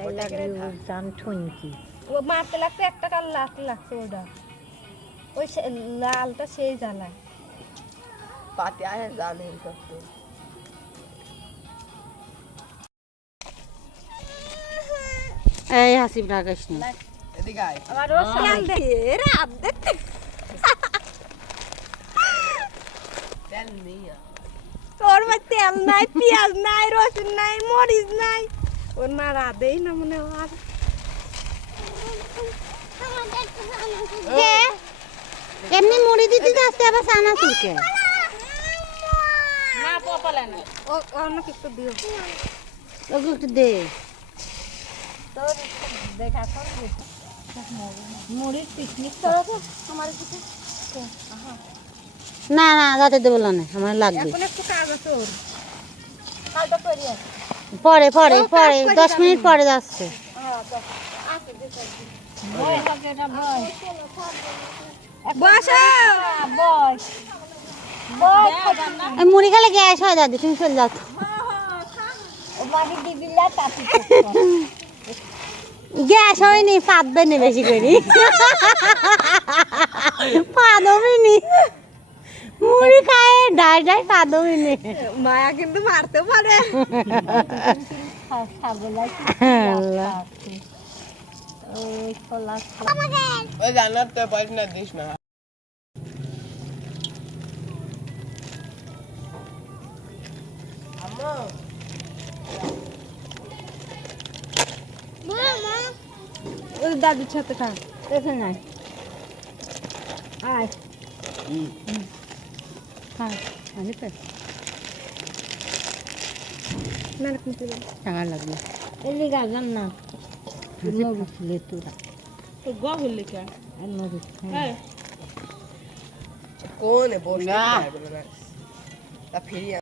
তাই লাগে জান ঠুনকি ও মারতে লাগছে একটা কাল লাগছে ওটা ওই লালটা সেই জ্বালায় পাতে আয় জানে সব তো এই হাসিব রাগাস না এদিকে আয় আবার ও তেল দিয়ে রাত দেখতে তেল নেই ওর মধ্যে তেল নাই পেঁয়াজ নাই রসুন নাই মরিচ নাই ওর মা রাধেই না মনে হয় এমনি মুড়ি দিতে যাচ্ছে আবার সানা চুলকে না পপালে না ও অন্য কিছু দিও ওকে একটু দে তোর দেখা কর মুড়ির পিকনিক তো তোমার কিছু না না যাতে দেবো না আমার লাগবে এখন একটু কাজ আছে ওর কালটা করি আছে পরে পরে পরে 10 মিনিট পরে যাচ্ছে মুড়ি খেলে গ্যাস হয় দাদি তুমি চলে যাচ্ছ গ্যাস হয়নি পাতবে নি বেশি করে পাদবি নি মুড়ি খায় ডাই ডাই পাদবি নি মায়া কিন্তু মারতে পারে ওই জানার তো পয়সা না দিস না আম্মু ওই দাদুর সাথে খা দেখে নাই আয় হ্যাঁ আমি তো টাকা লাগবে এই গাজন না নরুলে তোরা গগুলি কে নরু কোন বসে তা ফিরিয়ে